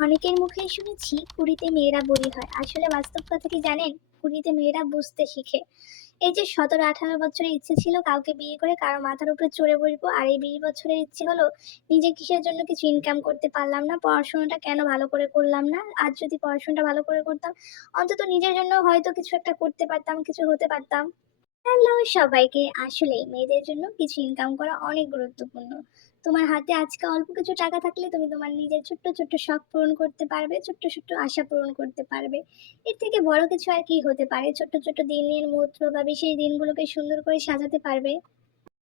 অনেকের মুখেই শুনেছি কুড়িতে মেয়েরা বুড়ি হয়। আসলে বাস্তব কথা কি জানেন? কুড়িতে মেয়েরা বুঝতে শিখে। এই যে 17-18 বছরের ইচ্ছে ছিল কাউকে বিয়ে করে কারো মাথার উপরে চড়ে বসবো, আর এই 20 বছরের ইচ্ছে হলো নিজে কিসের জন্য কিছু ইনকাম করতে পারলাম না, পড়াশোনাটা কেন ভালো করে করলাম না। আজ যদি পড়াশোনাটা ভালো করে করতাম, অন্তত নিজের জন্য হয়তো কিছু একটা করতে পারতাম, কিছু হতে পারতাম। হ্যালো সবাইকে। আসলেই মেয়েদের জন্য কিছু ইনকাম করা অনেক গুরুত্বপূর্ণ। তোমার হাতে আজকে অল্প কিছু টাকা থাকলে তুমি তোমার নিজের ছোট্ট ছোট্ট শখ পূরণ করতে পারবে, ছোট্ট ছোট্ট আশা পূরণ করতে পারবে। এর থেকে বড় কিছু আর কি হতে পারে? ছোট্ট ছোট্ট দিনের মুহূর্ত বা বিশেষ দিনগুলোকে সুন্দর করে সাজাতে পারবে।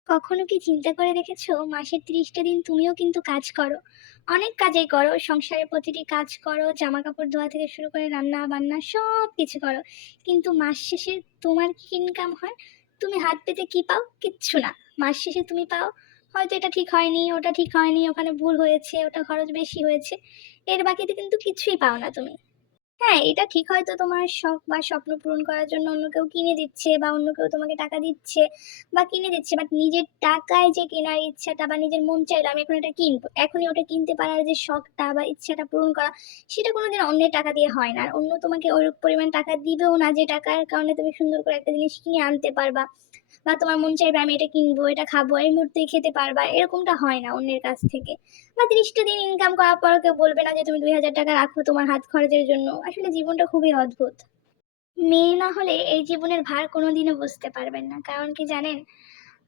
কখনো কি চিন্তা করে দেখেছো, মাসের 30টা দিন তুমিও কিন্তু কাজ করো, অনেক কাজেই করো, সংসারের প্রতিটি কাজ করো, জামা কাপড় ধোয়া থেকে শুরু করে রান্না বান্না সব কিছু করো, কিন্তু মাস শেষে তোমার কি ইনকাম হয়? তুমি হাত পেতে কি পাও? কিচ্ছু না। মাস শেষে তুমি পাও হয়তো এটা ঠিক হয়নি, ওটা ঠিক হয়নি, ওখানে ভুল হয়েছে, ওটা খরচ বেশি হয়েছে, এর বাকিতে কিন্তু কিছুই পাও না তুমি। হ্যাঁ, এটা ঠিক হয়তো তোমার শখ বা স্বপ্ন পূরণ করার জন্য অন্য কেউ কিনে দিচ্ছে বা অন্য কেউ তোমাকে টাকা দিচ্ছে বা কিনে দিচ্ছে। বাট নিজের টাকায় যে কেনার ইচ্ছাটা বা নিজের মন চাইলো আমি এখন এটা কিনবো, এখনই ওটা কিনতে পারার যে শখটা বা ইচ্ছাটা পূরণ করা, সেটা কোনোদিন অন্যের টাকা দিয়ে হয় না। আর অন্য তোমাকে ওই পরিমাণ টাকা দিবেও না যে টাকার কারণে তুমি সুন্দর করে একটা জিনিস কিনে আনতে পারবা বা তোমার মন চাইবে আমি এটা কিনবো, এটা খাবো, এই মুহূর্তেই খেতে পারবা, এরকমটা হয় না অন্যের কাছ থেকে। বা 30টা দিন ইনকাম করার পর কেউ বলবে না যে তুমি 2000 টাকা রাখো তোমার হাত খরচের জন্য। আসলে জীবনটা খুবই অদ্ভুত। মেয়ে না হলে এই জীবনের ভার কোনোদিনও বুঝতে পারবেন না। কারণ কি জানেন?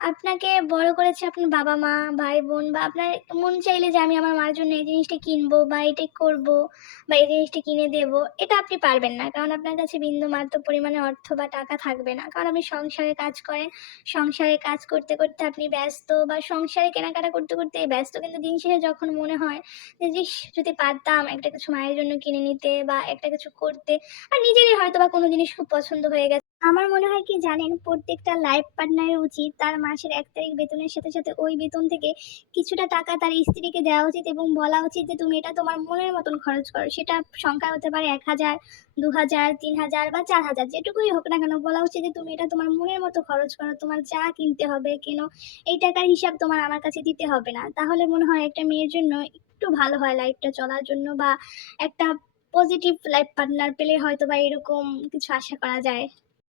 আপনাকে বড় করেছে আপনার বাবা-মা, ভাই-বোন, বা আপনার মন চাইলে যে আমি আমার মার জন্য এই জিনিসটা কিনবো বা এটাই করবো বা এই জিনিসটা কিনে দেবো, এটা আপনি পারবেন না। কারণ আপনার কাছে বিন্দুমাত্র পরিমাণে অর্থ বা টাকা থাকবে না। কারণ আপনি সংসারে কাজ করেন, সংসারে কাজ করতে, করতে আপনি ব্যস্ত বা সংসারে কেনাকাটা করতে, করতে ব্যস্ত। কিন্তু দিন শেষে যখন মনে হয় যে, "ইস! যদি পারতাম একটা কিছু মায়ের জন্য কিনে নিতে বা একটা কিছু করতে।" আর নিজেরই হয়তোবা কোনো জিনিস খুব পছন্দ হয়ে গেছে। আমার মনে হয় কি জানেন? প্রত্যেকটা লাইফ পার্টনারের উচিত তার মাসের ১ তারিখ বেতনের সাথে, সাথে ওই বেতন থেকে কিছুটা টাকা তার স্ত্রীকে দেওয়া উচিত এবং বলা উচিত যে, "তুমি এটা তোমার মনের মতন খরচ করো।" সেটা সংখ্যা হতে পারে ১,০০০, ২,০০০, ৩,০০০ বা ৪,০০০, যেটুকুই হোক না কেন, বলা উচিত যে, "তুমি এটা তোমার মনের মতো খরচ করো। তোমার যা কিনতে হবে কেনো। এই টাকার হিসাব তোমার আমার কাছে দিতে হবে না।" তাহলে মনে হয় একটা মেয়ের জন্য একটু ভালো হয় লাইফটা চলার জন্য, বা একটা পজিটিভ লাইফ পার্টনার পেলে হয়তোবা এরকম কিছু আশা করা যায়।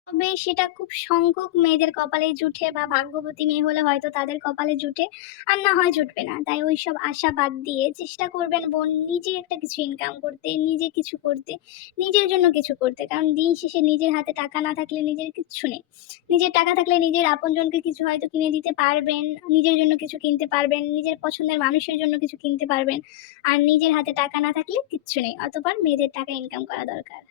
তবে সেটা খুব সংখ্যক মেয়েদের কপালেই জুটে, বা ভাগ্যবতী মেয়ে হলে হয়তো তাদের কপালে জুটে, আর না হয় জুটবে না। তাই ওইসব আশা বাদ দিয়ে চেষ্টা করবেন বোন নিজে একটা কিছু ইনকাম করতে, নিজে কিছু করতে, নিজের জন্য কিছু করতে। কারণ দিন শেষে নিজের হাতে টাকা না থাকলে নিজের কিচ্ছু নেই। নিজের টাকা থাকলে নিজের আপনজনকে কিছু হয়তো কিনে দিতে পারবেন, নিজের জন্য কিছু কিনতে পারবেন, নিজের পছন্দের মানুষের জন্য কিছু কিনতে পারবেন। আর নিজের হাতে টাকা না থাকলে কিচ্ছু নেই। অতঃপর মেয়েদের টাকা ইনকাম করা দরকার।